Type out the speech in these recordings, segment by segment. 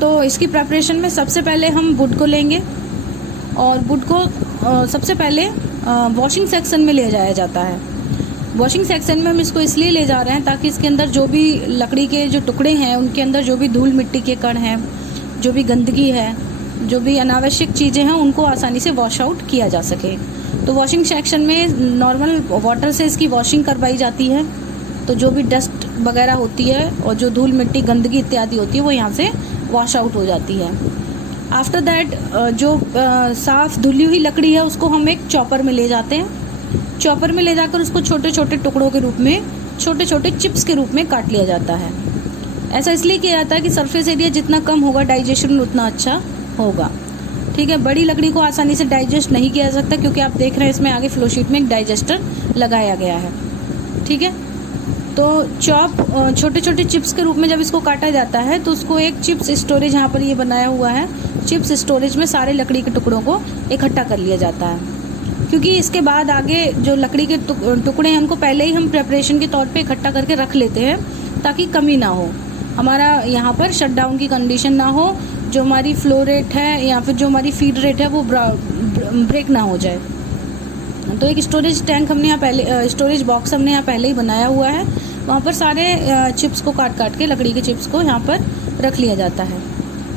तो इसकी प्रिपरेशन में सबसे पहले हम वुड को लेंगे और वुड को सबसे पहले वॉशिंग सेक्शन में ले जाया जाता है। वॉशिंग सेक्शन में हम इसको इसलिए ले जा रहे हैं ताकि इसके अंदर जो भी लकड़ी के जो टुकड़े हैं उनके अंदर जो भी धूल मिट्टी के कण हैं, जो भी गंदगी है, जो भी अनावश्यक चीज़ें हैं, उनको आसानी से वॉश आउट किया जा सके। तो वॉशिंग सेक्शन में नॉर्मल वाटर से इसकी वॉशिंग करवाई जाती है। तो जो भी डस्ट वगैरह होती है और जो धूल मिट्टी गंदगी इत्यादि होती है वो यहाँ से वॉश आउट हो जाती है। आफ्टर दैट जो साफ़ धुली हुई लकड़ी है उसको हम एक चॉपर में ले जाते हैं। चॉपर में ले जाकर उसको छोटे छोटे टुकड़ों के रूप में, छोटे छोटे चिप्स के रूप में काट लिया जाता है। ऐसा इसलिए किया जाता है कि सरफेस एरिया जितना कम होगा डाइजेशन उतना अच्छा होगा। ठीक है, बड़ी लकड़ी को आसानी से डाइजेस्ट नहीं किया जा सकता क्योंकि आप देख रहे हैं इसमें आगे फ्लो शीट में एक डाइजेस्टर लगाया गया है। ठीक है, तो छोटे छोटे चिप्स के रूप में जब इसको काटा जाता है तो उसको एक चिप्स स्टोरेज, यहाँ पर ये बनाया हुआ है, चिप्स स्टोरेज में सारे लकड़ी के टुकड़ों को इकट्ठा कर लिया जाता है। क्योंकि इसके बाद आगे जो लकड़ी के टुकड़े हैं उनको पहले ही हम प्रेपरेशन के तौर पे इकट्ठा करके रख लेते हैं ताकि कमी ना हो, हमारा यहाँ पर शटडाउन की कंडीशन ना हो, जो हमारी फ्लो रेट है या फिर जो हमारी फीड रेट है वो ब्रेक ना हो जाए। तो एक स्टोरेज टैंक हमने यहाँ पहले, स्टोरेज बॉक्स हमने यहाँ पहले ही बनाया हुआ है, वहाँ पर सारे चिप्स को काट काट के, लकड़ी के चिप्स को यहाँ पर रख लिया जाता है।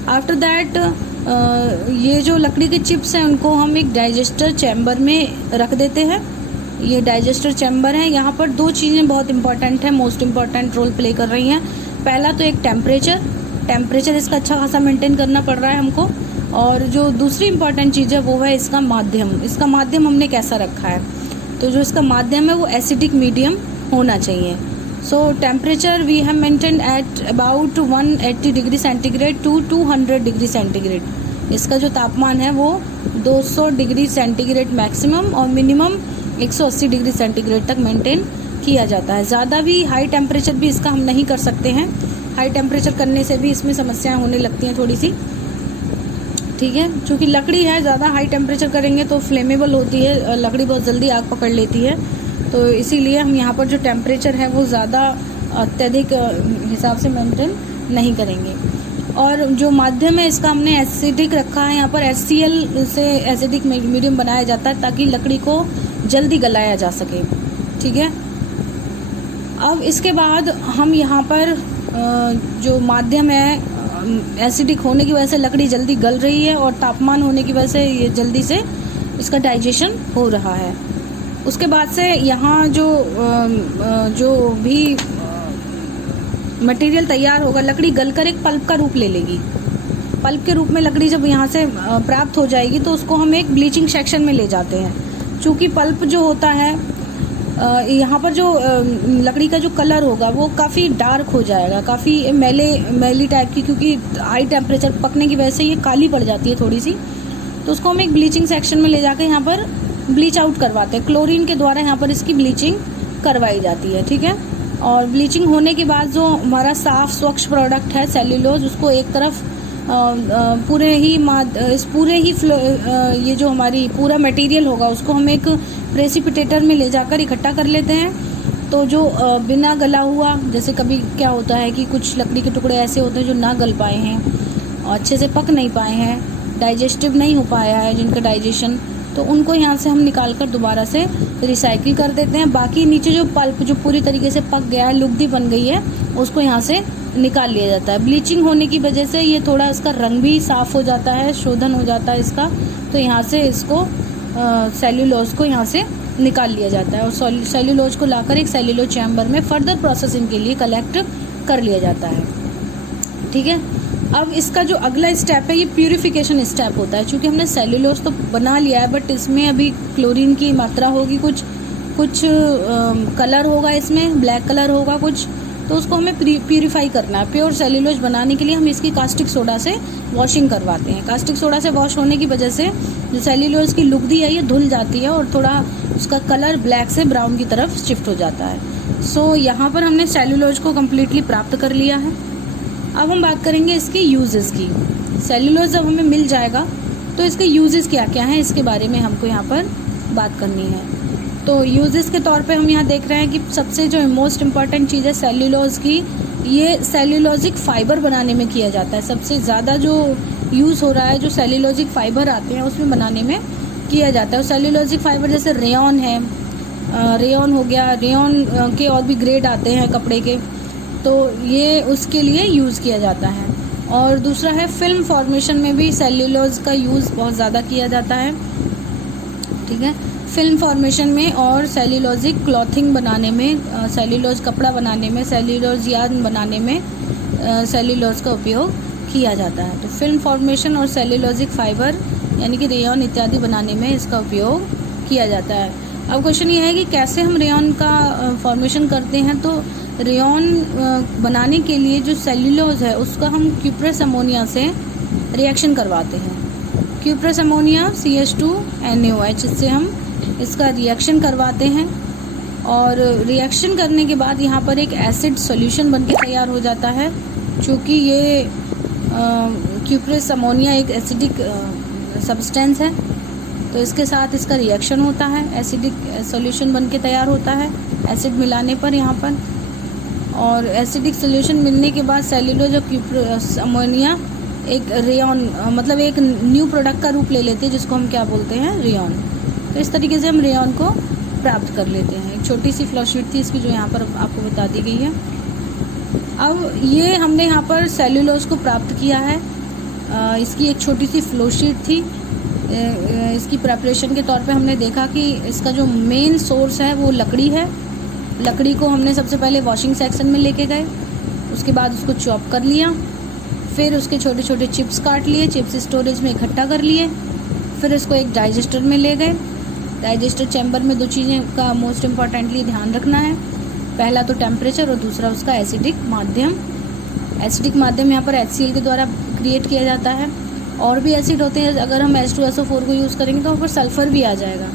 आफ्टर दैट ये जो लकड़ी के चिप्स हैं उनको हम एक डाइजेस्टर चैम्बर में रख देते हैं। ये डाइजेस्टर चैम्बर है, यहाँ पर दो चीज़ें बहुत इंपॉर्टेंट हैं, मोस्ट इम्पॉर्टेंट रोल प्ले कर रही हैं। पहला तो एक टेम्परेचर इसका अच्छा खासा मेंटेन करना पड़ रहा है हमको, और जो दूसरी इम्पॉर्टेंट चीज़ है वो है इसका माध्यम। इसका माध्यम हमने कैसा रखा है, तो जो इसका माध्यम है वो एसिडिक मीडियम होना चाहिए। So temperature we have maintain at about 180 degree centigrade to 200 degree centigrade. इसका जो तापमान है वो 200 डिग्री सेंटीग्रेड मैक्सिमम और मिनिमम 180 डिग्री सेंटीग्रेड तक मेंटेन किया जाता है। ज़्यादा भी हाई टेम्परेचर भी इसका हम नहीं कर सकते हैं, हाई टेम्परेचर करने से भी इसमें समस्याएं होने लगती हैं थोड़ी सी। ठीक है, चूँकि लकड़ी है, ज़्यादा हाई टेम्परेचर करेंगे तो फ्लेमेबल होती है, लकड़ी बहुत जल्दी आग पकड़ लेती है, तो इसीलिए हम यहाँ पर जो टेम्परेचर है वो ज़्यादा अत्यधिक हिसाब से मेंटेन नहीं करेंगे। और जो माध्यम है इसका हमने एसिडिक रखा है, यहाँ पर HCl से एसिडिक मीडियम बनाया जाता है ताकि लकड़ी को जल्दी गलाया जा सके। ठीक है, अब इसके बाद हम यहाँ पर जो माध्यम है एसिडिक होने की वजह से लकड़ी जल्दी गल रही है और तापमान होने की वजह से ये जल्दी से इसका डाइजेशन हो रहा है। उसके बाद से यहाँ जो भी मटेरियल तैयार होगा, लकड़ी गलकर एक पल्प का रूप ले लेगी। पल्प के रूप में लकड़ी जब यहाँ से प्राप्त हो जाएगी तो उसको हम एक ब्लीचिंग सेक्शन में ले जाते हैं। चूँकि पल्प जो होता है यहाँ पर जो लकड़ी का जो कलर होगा वो काफ़ी डार्क हो जाएगा, काफ़ी मैली टाइप की, क्योंकि हाई टेम्परेचर पकने की वजह से ये काली पड़ जाती है थोड़ी सी। तो उसको हम एक ब्लीचिंग सेक्शन में ले जाकर यहाँ पर ब्लीच आउट करवाते हैं। क्लोरीन के द्वारा यहाँ पर इसकी ब्लीचिंग करवाई जाती है। ठीक है, और ब्लीचिंग होने के बाद जो हमारा साफ स्वच्छ प्रोडक्ट है सेल्यूलोज, उसको एक तरफ ये जो हमारी पूरा मटेरियल होगा उसको हम एक प्रेसिपिटेटर में ले जाकर इकट्ठा कर लेते हैं। तो जो बिना गला हुआ, जैसे कभी क्या होता है कि कुछ लकड़ी के टुकड़े ऐसे होते हैं जो ना गल पाए हैं, अच्छे से पक नहीं पाए हैं, डाइजेस्टिव नहीं हो पाया है जिनका डाइजेशन, तो उनको यहाँ से हम निकाल कर दोबारा से रिसाइकिल कर देते हैं। बाकी नीचे जो पल्प जो पूरी तरीके से पक गया है, लुगदी बन गई है, उसको यहाँ से निकाल लिया जाता है। ब्लीचिंग होने की वजह से ये थोड़ा इसका रंग भी साफ हो जाता है, शोधन हो जाता है इसका, तो यहाँ से इसको सेल्यूलोज को यहाँ से निकाल लिया जाता है और सेल्यूलोज को लाकर एक सेल्यूलोज चैम्बर में फर्दर प्रोसेसिंग के लिए कलेक्ट कर लिया जाता है। ठीक है, अब इसका जो अगला स्टेप है ये प्यूरिफिकेशन स्टेप होता है। चूँकि हमने सेल्यूलोज तो बना लिया है बट इसमें अभी क्लोरीन की मात्रा होगी, कुछ कलर होगा, इसमें ब्लैक कलर होगा कुछ, तो उसको हमें प्यूरिफाई करना है। प्योर सेल्यूलोज बनाने के लिए हम इसकी कास्टिक सोडा से वॉशिंग करवाते हैं। कास्टिक सोडा से वॉश होने की वजह से जो सेल्यूलोज की लुगदी है ये धुल जाती है और थोड़ा उसका कलर ब्लैक से ब्राउन की तरफ शिफ्ट हो जाता है। सो यहाँ पर हमने सेल्यूलोज को कम्प्लीटली प्राप्त कर लिया है। अब हम बात करेंगे इसके यूजेस की। सेल्यूलोज जब हमें मिल जाएगा तो इसके यूजेस क्या क्या हैं, इसके बारे में हमको यहाँ पर बात करनी है। तो यूजेस के तौर पे हम यहाँ देख रहे हैं कि सबसे जो मोस्ट इम्पॉर्टेंट चीज़ है सेल्यूलोज की, ये सेल्यूलोजिक फाइबर बनाने में किया जाता है। सबसे ज़्यादा जो यूज़ हो रहा है, जो सेल्यूलोजिक फाइबर आते हैं उसमें बनाने में किया जाता है। और सेल्यूलोजिक फाइबर जैसे रेयॉन है, रेयॉन हो गया, रेयॉन के और भी ग्रेड आते हैं कपड़े के, तो ये उसके लिए यूज़ किया जाता है। और दूसरा है फिल्म फॉर्मेशन में भी सेल्यूलोज का यूज़ बहुत ज़्यादा किया जाता है, ठीक है। फिल्म फॉर्मेशन में और सेल्यूलोजिक क्लॉथिंग बनाने में, सेल्यूलोज कपड़ा बनाने में, सेल्यूलोज यार्न बनाने में सेल्यूलोज का उपयोग किया जाता है। तो फिल्म फॉर्मेशन और सेल्यूलोजिक फाइबर यानी कि रेयॉन इत्यादि बनाने में इसका उपयोग किया जाता है। अब क्वेश्चन ये है कि कैसे हम रेयॉन का फॉर्मेशन करते हैं। तो रेयॉन बनाने के लिए जो सेल्यूलोज है उसका हम क्यूप्रस अमोनिया से रिएक्शन करवाते हैं। क्यूप्रस अमोनिया CH2NaOH, इससे हम इसका रिएक्शन करवाते हैं। और रिएक्शन करने के बाद यहाँ पर एक एसिड सॉल्यूशन बनके तैयार हो जाता है। चूँकि ये क्यूप्रस अमोनिया एक एसिडिक सब्सटेंस है, तो इसके साथ इसका रिएक्शन होता है, एसिडिक सॉल्यूशन बनके तैयार होता है एसिड मिलाने पर यहाँ पर। और एसिडिक सॉल्यूशन मिलने के बाद सेल्यूलोज और क्यूप्रस अमोनिया एक रेयॉन मतलब एक न्यू प्रोडक्ट का रूप ले लेते हैं, जिसको हम क्या बोलते हैं, रेयॉन। तो इस तरीके से हम रेयॉन को प्राप्त कर लेते हैं। एक छोटी सी फ्लोशीट थी इसकी जो यहाँ पर आपको बता दी गई है। अब ये हमने यहाँ पर सेल्यूलोज को प्राप्त किया है, इसकी एक छोटी सी फ्लोशीट थी। इसकी प्रेपरेशन के तौर पे हमने देखा कि इसका जो मेन सोर्स है वो लकड़ी है। लकड़ी को हमने सबसे पहले वॉशिंग सेक्शन में लेके गए, उसके बाद उसको चॉप कर लिया, फिर उसके छोटे छोटे चिप्स काट लिए, चिप्स स्टोरेज में इकट्ठा कर लिए, फिर इसको एक डाइजेस्टर में ले गए। डाइजेस्टर चैम्बर में 2 चीज़ें का मोस्ट इम्पॉर्टेंटली ध्यान रखना है। पहला तो टेम्परेचर और दूसरा उसका एसिडिक माध्यम। एसिडिक माध्यम यहाँ पर HCl के द्वारा क्रिएट किया जाता है। और भी एसिड होते हैं, अगर हम H2SO4 को यूज़ करेंगे तो वहाँ पर सल्फ़र भी आ जाएगा।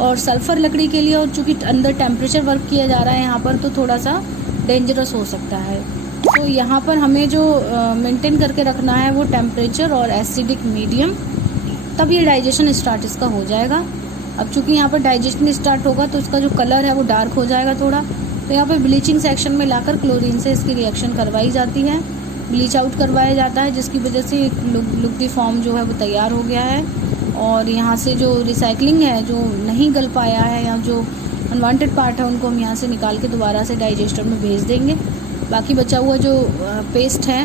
और सल्फ़र लकड़ी के लिए, और चूँकि अंदर टेम्परेचर वर्क किया जा रहा है यहाँ पर, तो थोड़ा सा डेंजरस हो सकता है। तो यहाँ पर हमें जो मेंटेन करके रखना है वो टेम्परेचर और एसिडिक मीडियम, तब ये डाइजेशन स्टार्ट इसका हो जाएगा। अब चूँकि यहाँ पर डाइजेशन स्टार्ट होगा तो इसका जो कलर है वो डार्क हो जाएगा थोड़ा, तो यहाँ पर ब्लीचिंग सेक्शन में लाकर क्लोरीन से इसकी रिएक्शन करवाई जाती है, ब्लीच आउट करवाया जाता है, जिसकी वजह से लुकदी फॉर्म जो है वो तैयार हो गया है। और यहाँ से जो रिसाइकलिंग है, जो नहीं गल पाया है या जो अनवांटेड पार्ट है, उनको हम यहाँ से निकाल के दोबारा से डाइजेस्टर में भेज देंगे। बाकी बचा हुआ जो पेस्ट है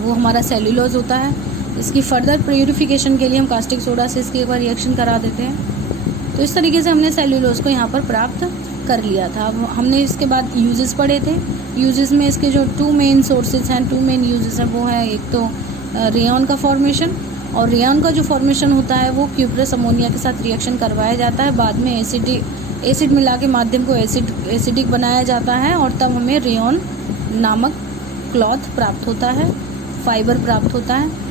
वो हमारा सेल्यूलोज होता है। इसकी फर्दर प्यूरिफिकेशन के लिए हम कास्टिक सोडा से इसकी एक बार रिएक्शन करा देते हैं। तो इस तरीके से हमने सेल्यूलोज को यहाँ पर प्राप्त कर लिया था। अब हमने इसके बाद यूजेस पढ़े थे। यूजेस में इसके जो 2 मेन सोर्सेज हैं, 2 मेन यूजेस हैं, वो है एक तो रेयॉन का फॉर्मेशन, और रेयॉन का जो फॉर्मेशन होता है वो क्यूप्रस अमोनिया के साथ रिएक्शन करवाया जाता है। बाद में एसिड मिला के माध्यम को एसिडिक बनाया जाता है, और तब हमें रेयॉन नामक क्लॉथ प्राप्त होता है, फाइबर प्राप्त होता है।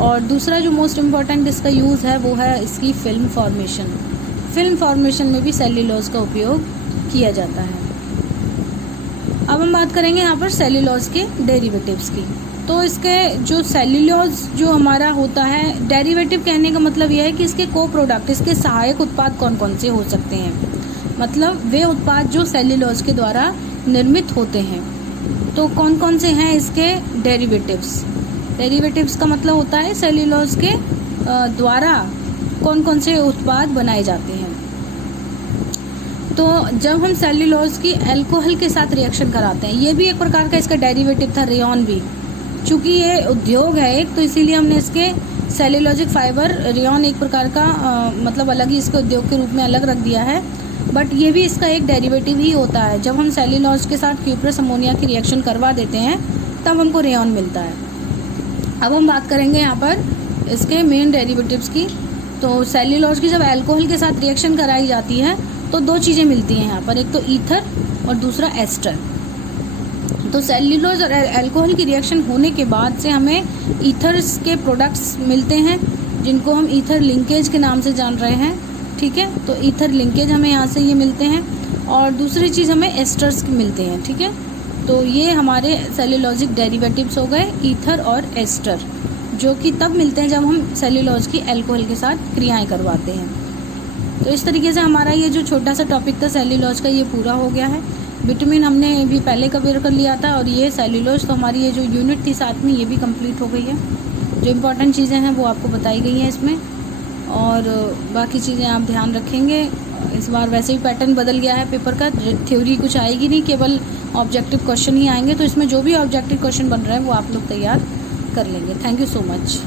और दूसरा जो मोस्ट इम्पॉर्टेंट इसका यूज़ है वो है इसकी फिल्म फॉर्मेशन। फिल्म फॉर्मेशन में भी सेल्यूलोज का उपयोग किया जाता है। अब हम बात करेंगे यहाँ पर सेल्यूलोज के डेरिवेटिव्स की। तो इसके जो सेल्यूलोज जो हमारा होता है, डेरिवेटिव कहने का मतलब यह है कि इसके को प्रोडक्ट, इसके सहायक उत्पाद कौन कौन से हो सकते हैं, मतलब वे उत्पाद जो सेल्यूलोज के द्वारा निर्मित होते हैं। तो कौन कौन से हैं इसके डेरिवेटिव्स। डेरिवेटिव्स का मतलब होता है सेल्यूलोज के द्वारा कौन कौन से उत्पाद बनाए जाते हैं। तो जब हम सेल्यूलोज की अल्कोहल के साथ रिएक्शन कराते हैं, ये भी एक प्रकार का इसका डेरिवेटिव था, रेयॉन भी। चूँकि ये उद्योग है एक, तो इसीलिए हमने इसके सेल्यूलोजिक फाइबर, रेयॉन एक प्रकार का मतलब अलग ही इसके उद्योग के रूप में अलग रख दिया है, बट ये भी इसका एक डेरिवेटिव ही होता है। जब हम सेल्यूलोज के साथ क्यूप्रस अमोनिया की रिएक्शन करवा देते हैं तब हमको रेयॉन मिलता है। अब हम बात करेंगे यहाँ पर इसके मेन डेरिवेटिव्स की। तो सेल्यूलोज की जब अल्कोहल के साथ रिएक्शन कराई जाती है तो 2 चीज़ें मिलती हैं यहाँ पर, एक तो ईथर और दूसरा एस्टर। तो सेल्यूलोज और अल्कोहल की रिएक्शन होने के बाद से हमें ईथर्स के प्रोडक्ट्स मिलते हैं, जिनको हम ईथर लिंकेज के नाम से जान रहे हैं, ठीक है। तो ईथर लिंकेज हमें यहाँ से ये मिलते हैं, और दूसरी चीज़ हमें एस्टर्स मिलते हैं, ठीक है। तो ये हमारे सेल्यूलोजिक डेरिवेटिव्स हो गए, ईथर और एस्टर, जो कि तब मिलते हैं जब हम सेल्यूलोज की अल्कोहल के साथ क्रियाएं करवाते हैं। तो इस तरीके से हमारा ये जो छोटा सा टॉपिक था सेल्यूलोज का, ये पूरा हो गया है। विटामिन हमने भी पहले कवर कर लिया था, और ये सेल्यूलोज, तो हमारी ये जो यूनिट थी साथ में, ये भी कंप्लीट हो गई है। जो इम्पोर्टेंट चीज़ें हैं वो आपको बताई गई हैं इसमें, और बाकी चीज़ें आप ध्यान रखेंगे। इस बार वैसे भी पैटर्न बदल गया है पेपर का, थ्योरी कुछ आएगी नहीं, केवल ऑब्जेक्टिव क्वेश्चन ही आएंगे। तो इसमें जो भी ऑब्जेक्टिव क्वेश्चन बन रहे हैं वो आप लोग तैयार कर लेंगे। Thank you so much.